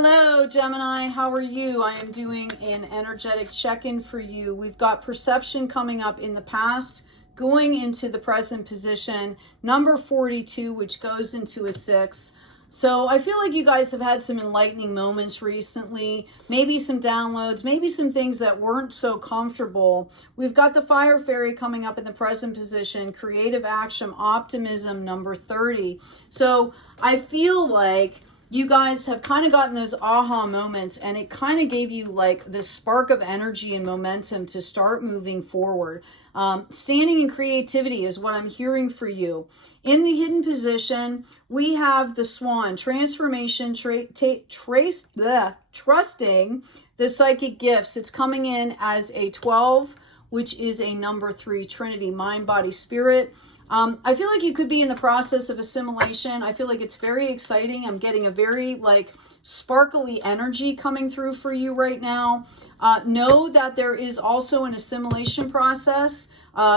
Hello, Gemini. How are you? I am doing an energetic check-in for you. We've got perception coming up in the past, going into the present position, number 42, which goes into a 6. So I feel like you guys have had some enlightening moments recently, maybe some downloads, maybe some things that weren't so comfortable. We've got the Fire Fairy coming up in the present position, creative action, optimism, number 30. So I feel like you guys have kind of gotten those aha moments, and it kind of gave you like this spark of energy and momentum to start moving forward. Standing in creativity is what I'm hearing for you. In the hidden position, we have the Swan, transformation, trusting the psychic gifts. It's coming in as a 12, which is a number 3 Trinity, mind, body, spirit. I feel like you could be in the process of assimilation. I feel like it's very exciting. I'm getting a very like sparkly energy coming through for you right now. Know that there is also an assimilation process.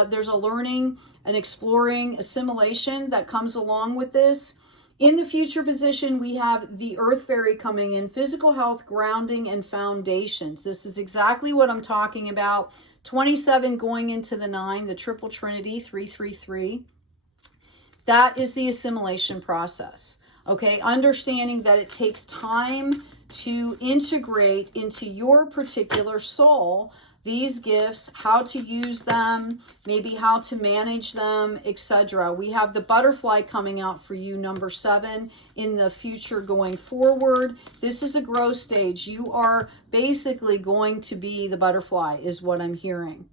There's a learning and exploring assimilation that comes along with this. In the future position, we have the Earth Fairy coming in, physical health, grounding, and foundations. This is exactly what I'm talking about. 27 going into the 9, the triple trinity, 333. That is the assimilation process. Okay, understanding that it takes time to integrate into your particular soul these gifts, how to use them, maybe how to manage them, etc. We have the butterfly coming out for you, number 7, in the future going forward. This is a growth stage. You are basically going to be the butterfly is what I'm hearing.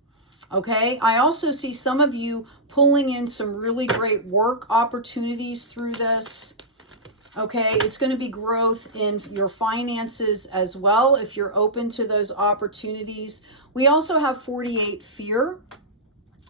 Okay, I also see some of you pulling in some really great work opportunities through this. Okay, it's going to be growth in your finances as well if you're open to those opportunities. We also have 48 fear,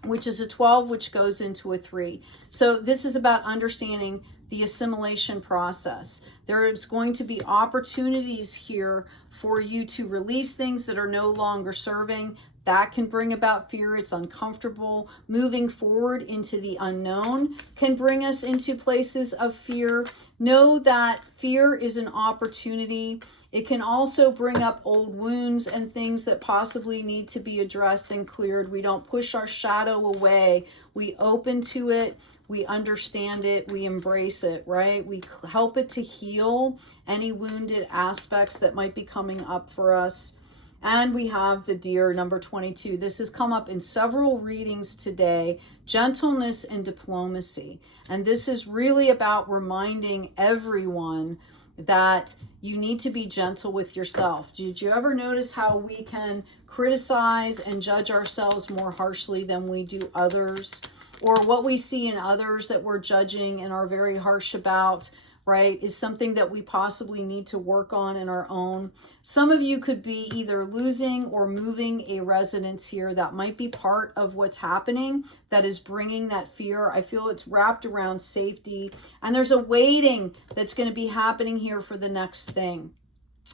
which is a 12, which goes into a 3. So this is about understanding the assimilation process. There's going to be opportunities here for you to release things that are no longer serving. That can bring about fear. It's uncomfortable. Moving forward into the unknown can bring us into places of fear. Know that fear is an opportunity. It can also bring up old wounds and things that possibly need to be addressed and cleared. We don't push our shadow away. We open to it. We understand it. We embrace it, right? We help it to heal any wounded aspects that might be coming up for us. And we have the Deer, number 22. This has come up in several readings today, gentleness and diplomacy. And this is really about reminding everyone that you need to be gentle with yourself. Did you ever notice how we can criticize and judge ourselves more harshly than we do others? Or what we see in others that we're judging and are very harsh about, right, is something that we possibly need to work on in our own. Some of you could be either losing or moving a residence here. That might be part of what's happening that is bringing that fear. I feel it's wrapped around safety, and there's a waiting that's going to be happening here for the next thing.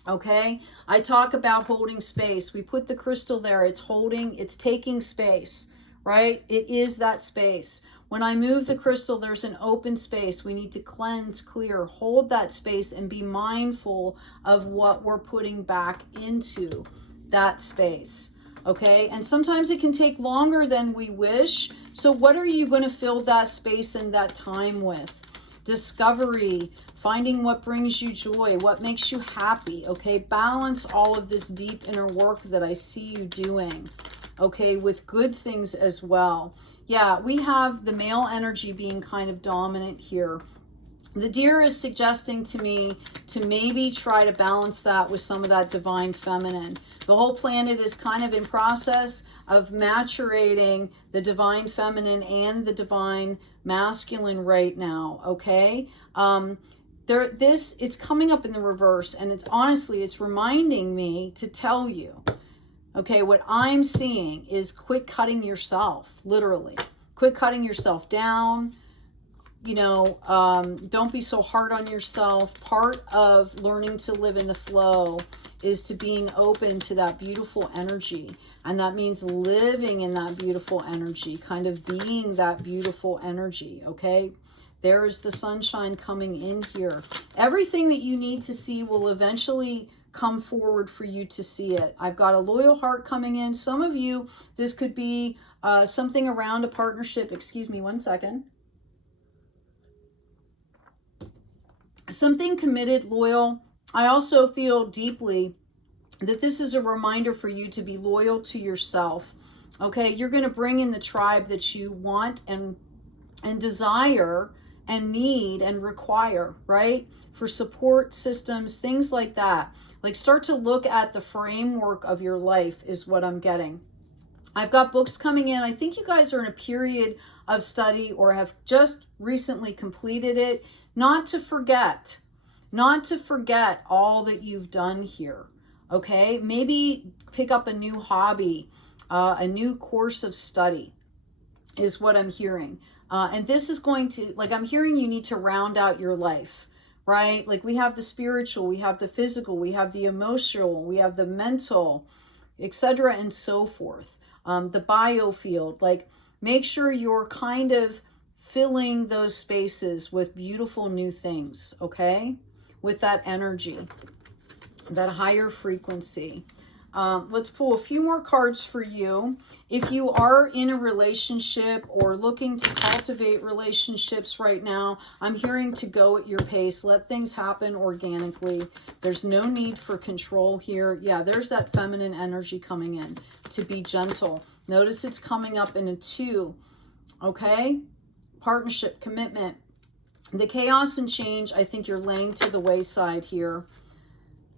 Okay, I talk about holding space. We put the crystal there. It's holding, it's taking space, right? It is that space. When I move the crystal, there's an open space. We need to cleanse, clear, hold that space, and be mindful of what we're putting back into that space. Okay, and sometimes it can take longer than we wish. So what are you going to fill that space and that time with? Discovery, finding what brings you joy, what makes you happy. Okay, balance all of this deep inner work that I see you doing. Okay, with good things as well. Yeah, we have the male energy being kind of dominant here. The Deer is suggesting to me to maybe try to balance that with some of that divine feminine. The whole planet is kind of in process of maturating the divine feminine and the divine masculine right now, okay? It's coming up in the reverse, and it's honestly, it's reminding me to tell you, okay, what I'm seeing is quit cutting yourself, literally. Quit cutting yourself down. You know, don't be so hard on yourself. Part of learning to live in the flow is to being open to that beautiful energy. And that means living in that beautiful energy, kind of being that beautiful energy, okay? There is the sunshine coming in here. Everything that you need to see will eventually come forward for you to see it. I've got a loyal heart coming in. Some of you, this could be something around a partnership. Excuse me one second. Something committed, loyal. I also feel deeply that this is a reminder for you to be loyal to yourself. Okay, you're going to bring in the tribe that you want and desire and need and require, right? For support systems, things like that. Like, start to look at the framework of your life is what I'm getting. I've got books coming in. I think you guys are in a period of study or have just recently completed it. Not to forget all that you've done here. Okay, maybe pick up a new hobby, a new course of study is what I'm hearing. And this is going to, like, I'm hearing you need to round out your life, right? Like, we have the spiritual, we have the physical, we have the emotional, we have the mental, etc. and so forth. The biofield, like, make sure you're kind of filling those spaces with beautiful new things, okay? With that energy, that higher frequency. Let's pull a few more cards for you. If you are in a relationship or looking to cultivate relationships right now, I'm hearing to go at your pace. Let things happen organically. There's no need for control here. Yeah, there's that feminine energy coming in. To be gentle. Notice it's coming up in a 2. Okay? Partnership, commitment. The chaos and change, I think you're laying to the wayside here.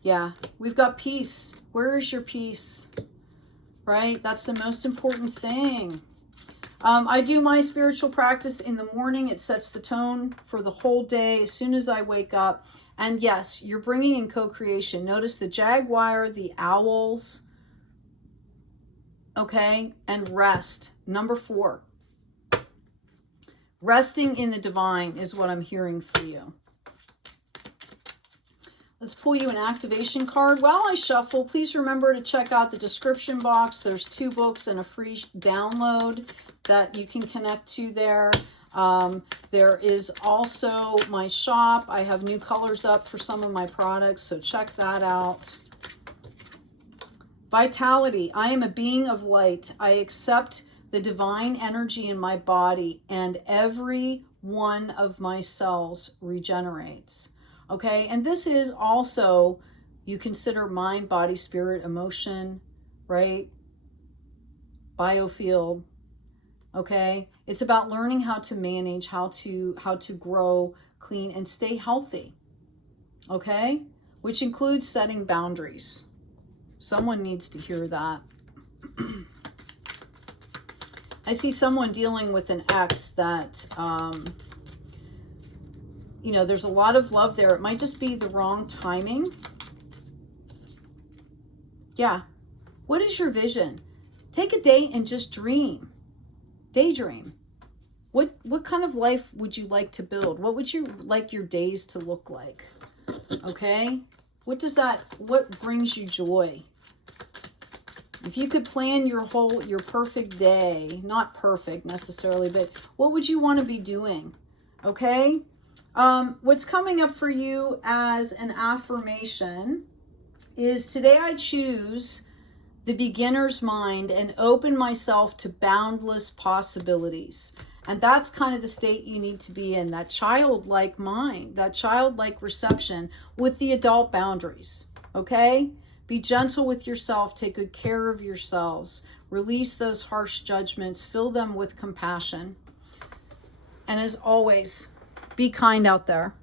Yeah, we've got peace. Where is your peace? Right? That's the most important thing. I do my spiritual practice in the morning. It sets the tone for the whole day as soon as I wake up. And yes, you're bringing in co-creation. Notice the jaguar, the owls. Okay? And rest. Number 4. Resting in the divine is what I'm hearing for you. Let's pull you an activation card. While I shuffle, please remember to check out the description box. There's 2 books and a free download that you can connect to there. There is also my shop. I have new colors up for some of my products, so check that out. Vitality. I am a being of light. I accept the divine energy in my body, and every one of my cells regenerates. Okay, and this is also, you consider mind, body, spirit, emotion, right? Biofield. Okay, it's about learning how to manage, how to grow, clean, and stay healthy. Okay, which includes setting boundaries. Someone needs to hear that. I see someone dealing with an ex that, you know, there's a lot of love there. It might just be the wrong timing. Yeah. What is your vision? Take a day and just dream. Daydream. What kind of life would you like to build? What would you like your days to look like? Okay? What brings you joy? If you could plan your perfect day, not perfect necessarily, but what would you want to be doing? Okay? What's coming up for you as an affirmation is today I choose the beginner's mind and open myself to boundless possibilities. And that's kind of the state you need to be in, that childlike mind, that childlike reception with the adult boundaries. Okay? Be gentle with yourself. Take good care of yourselves. Release those harsh judgments. Fill them with compassion. And as always, be kind out there.